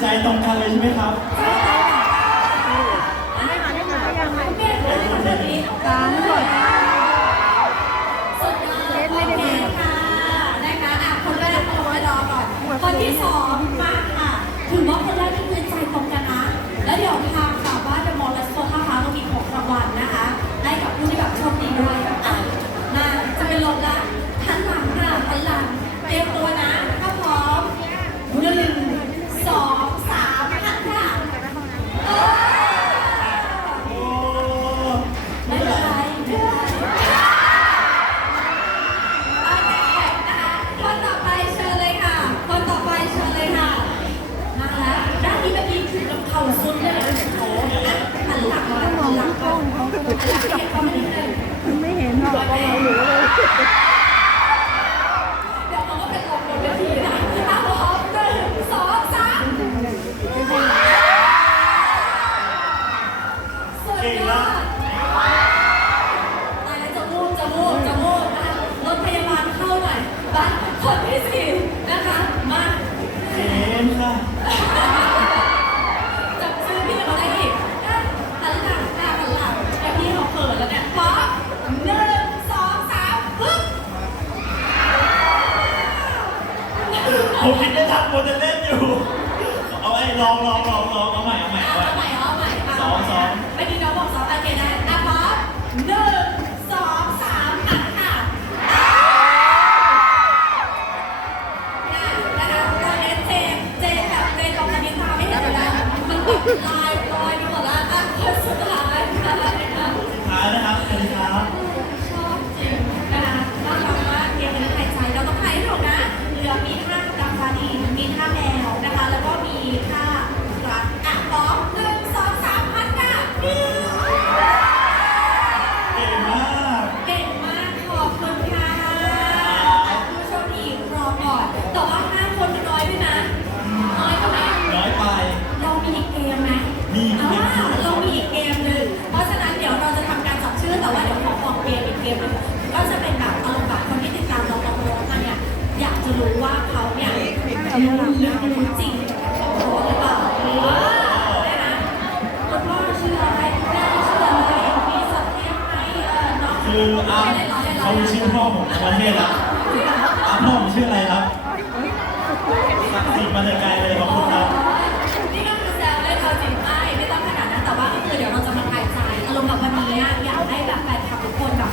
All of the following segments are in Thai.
ใจตรงกันเลยใช่ไหมครับ ไม่เห็นหรอกว่าเราอยู่เลยเดี๋ยวมันก็เป็นลมบนเว ผมคิดได้ทันหมดจะเล่นอยู่ เอาไอ้ลองลองลอง เกมอีกเกมหนึงก็จะเป็นแบบอารมณ์แบบคนที่ติดตามเราตลอดมาเนี่ยอยากจะรู้ว่าเขาเนี่ยรู้รู้จริงของเขาหรือเปล่าเออได้นะคุณพ่อชื่ออะไรแม่ชื่ออะไรมีสัตว์เลี้ยงไหมเออน้องคืออะเขาชื่อพ่อผมประเทศล้วอะพ่อผมชื่ออะไรครับสักสิทธิ์มาแต่ไกลเลยขอบคุณครับนี่ก็คือแซวเล่นเอาจริงไม่ไม่ต้องขนาดนั้นแต่ว่าก็คือเดี๋ยวเราจะมาทายใจอารมณ์แบบวันนี้อะอยากให้แบบแฟนคลับทุกคนแบบ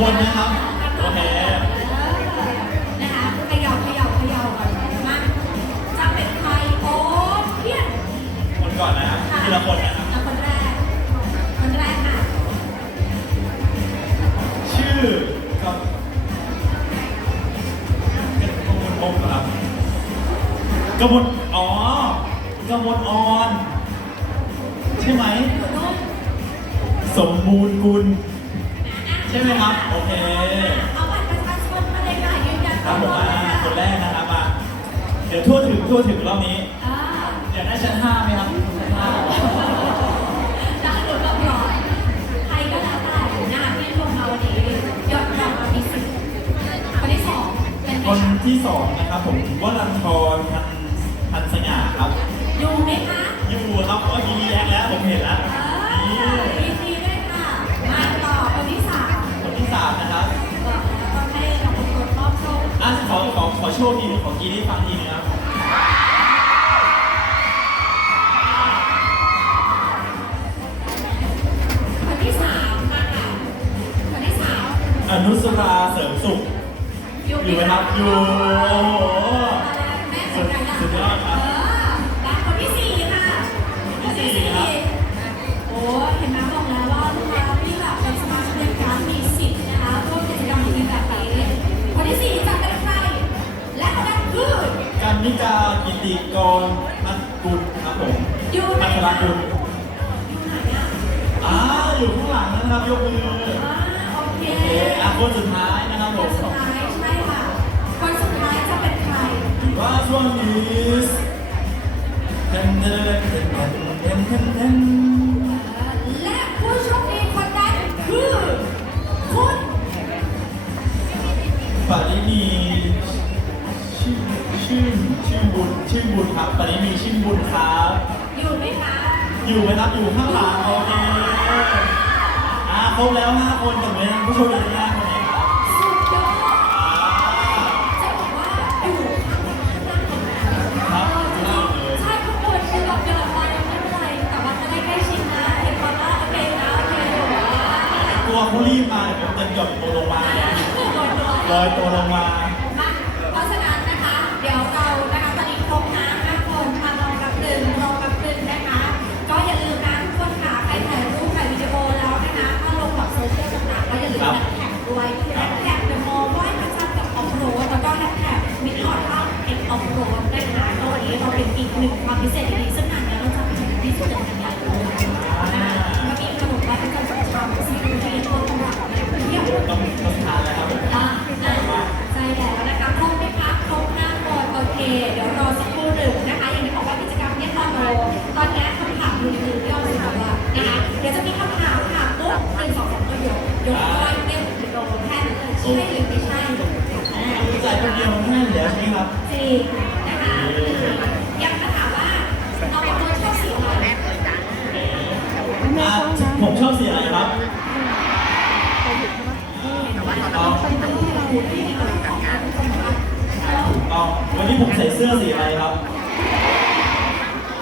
คนนะครับ โอเคนะคะเขย่าเขย่าเขย่าก่อนมาจะเป็นใครโอ้เพี้ยนคนก่อนนะครับทีละคนนะครับเอาคนแรก คนแรกค่ะ ชื่อกับกมลองค์เหรอครับกมลอ๋อกมลออน ใช่ไหมอยู่นู่นสมบูรณ์กุล ใช่ไหมครับ โอเค เอาบัตรประชาชนมาเลยค่ะยืนยันครับผมตัวอ่าเลยค่ะคนแรกนะครับมาเดี๋ยวทั่วถึงทั่วถึงรอบนี้ อ่าอยากได้ชั้นห้าไหมครับชั้นห้าจะหนุนกับหลอดใครก็แล้วแต่นะคะที่ลงมาวันนี้ยอดยอดมามีสิทธิ์คนที่สองเป็นคนที่สองนะครับผมวรันทรพันพันสง่าครับ อยู่ไหมคะ อยู่ครับเมื่อกี้รีแอคแล้วผมเห็นแล้วอ่านี่ ขอขอขอโชว์ทีหนึงขอกีได้ฟังทีนึงครับคนที่สามมาค่ะคนที่สามอนุสราเสริมสุข อยู่ไหมครับอยู่โอ้โห นนิกากิติกรพัฒกุลครับผมอยู่ไหนพัทรนะกุลอยู่ไหนอะอ่าอยู่ข้างหลังนะครับยกมืออ่าโอเคโอเคอะคนสุดท้ายนะครับผคนมสุดท้ายใช่ค่ะคนสุดท้ายจะเป็นใครว่าช่วงนี้เทนเทนเทนเทนเทนเทนและผู้โชคดีคนนั้นคือคุณปริมีชื่อ ชื่อชื่อบุญชื่อบุญครับปริมีชื่อบุญครับ อยู่ไหมคะอยู่ไหมครับอยู่ข้างหลังโอเคอ่าครบแล้วห้าคนกับเมนผู้โชคดีห้าคนนี้ครับสุดยอดอ่าจะบอกว่าอยู่ข้างหน้าของเราครับข้างหน้าเลยใช่ทุกคนเป็นแบบเดินไปไม่เป็นไรแต่ว่าจะได้ใกล้ชิดนะเห็นความว่าโอเคนะโอเคหรือว่าตัวเขารีบมาเดี๋ยวผมจะหย่อนตัวลงมาลอยตัวลงมาาพเอ็กออฟโรดนะคะก็วันนี้เราเป็นอีกหนึ่งความพิเศษดีๆซึ่งงานนี้เราจะไปถึงที่สุดในกันยายนะก็มีขนมไหว้พระจันทร์กับชามซีฟู้ดที่ต้นตำรับเพียบต้องต้องทานแล้วครับอะอะใช่แล้วนะคะครบไหมคะครบห้าคนโอเค เดี๋ยวรอสักครู่หนึ่งนะคะอย่างที่บอกว่ากิจกรรมเนี่ยตอนตตอนนี้คำถามมือถือที่เราถามว่านะคะเดี๋ยวจะมีคำถามถามปุ๊บหนึ่งสองสามประโยคยกยอยเรียกหรือโดนแค่นั้นเลยใช่หรือไม่ใช่อ่า ใจคนเดียวมันง่ายอยู่แล้วใช่ ไหมครับจริงนะคะยังมาถามว่าเราเป็นคนชอบสีอะไรไม่อะต้องนะผมชอบสีอะไรครับโควิดใช่ปะอ๋อเป็นที่เราที่เราถูกต้องวันนี้ผมใส่เสื้อสีอะไรครับ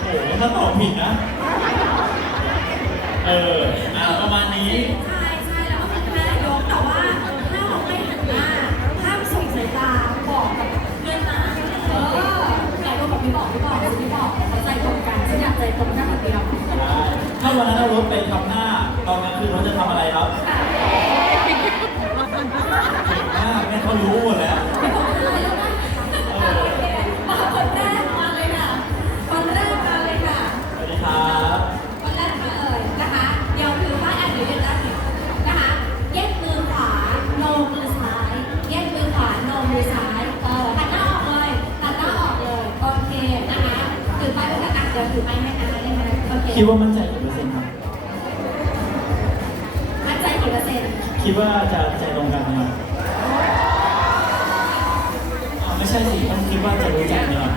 โอ้โหถ้าตอบผิดนะ เอออะประมาณนี้ เป็นประกาศเดี๋ยวถือไปให้นะได้ไหมโอเคคิดว่ามั่นใจกี่เปอร์เซ็นต์ครับ มั่นใจกี่เปอร์เซ็นต์คิดว่าจะใจตรงกันไหมครับอ่าไม่ใช่สิต้องคิดว่าจะรู้จักไหมครับ